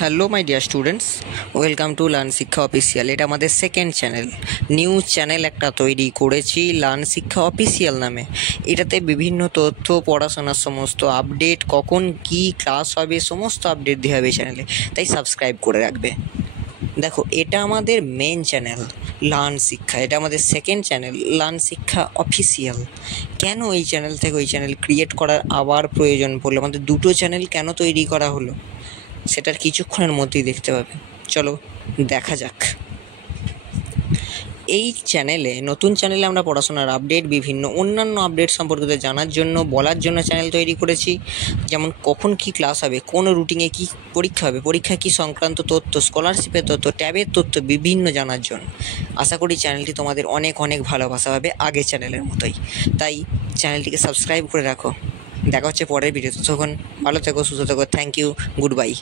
Hello my dear students, welcome to learn শিক্ষা official. এটা আমাদের সেকেন্ড চ্যানেল, নিউ চ্যানেল একটা তৈরি করেছি লার্ন শিক্ষা অফিসিয়াল নামে। এটাতে বিভিন্ন তথ্য, পড়াশোনার সমস্ত আপডেট, কখন কি ক্লাস হবে সমস্ত আপডেট দেওয়া হবে চ্যানেলে, তাই সাবস্ক্রাইব করে রাখবে। দেখো, এটা আমাদের মেন চ্যানেল লার্ন শিক্ষা, এটা আমাদের সেকেন্ড চ্যানেল লার্ন শিক্ষা অফিসিয়াল। কেন এই চ্যানেল থেকে ওই চ্যানেল ক্রিয়েট করার আবার প্রয়োজন পড়লো, আমাদের দুটো চ্যানেল কেন তৈরি করা হলো, সেটার কিছুক্ষণের মধ্যেই দেখতে পাবে। চলো দেখা যাক। এই চ্যানেলে, নতুন চ্যানেলে আমরা পড়াশোনার আপডেট, বিভিন্ন অন্যান্য আপডেট সম্পর্কে জানার জন্য, বলার জন্য চ্যানেল তৈরি করেছি। যেমন কখন কি ক্লাস হবে, কোন রুটিনে কি পরীক্ষা হবে, পরীক্ষা কি সংক্রান্ত তথ্য, স্কলারশিপের তথ্য, ট্যাবের তথ্য বিভিন্ন জানার জন্য। আশা করি চ্যানেলটি তোমাদের অনেক অনেক ভালোবাসা পাবে, আগের চ্যানেলের মতোই। তাই চ্যানেলটিকে সাবস্ক্রাইব করে রাখো। দেখা হচ্ছে পরের ভিডিওতে। তখন ভালো থেকো, সুস্থ থেকো। Thank you, good bye.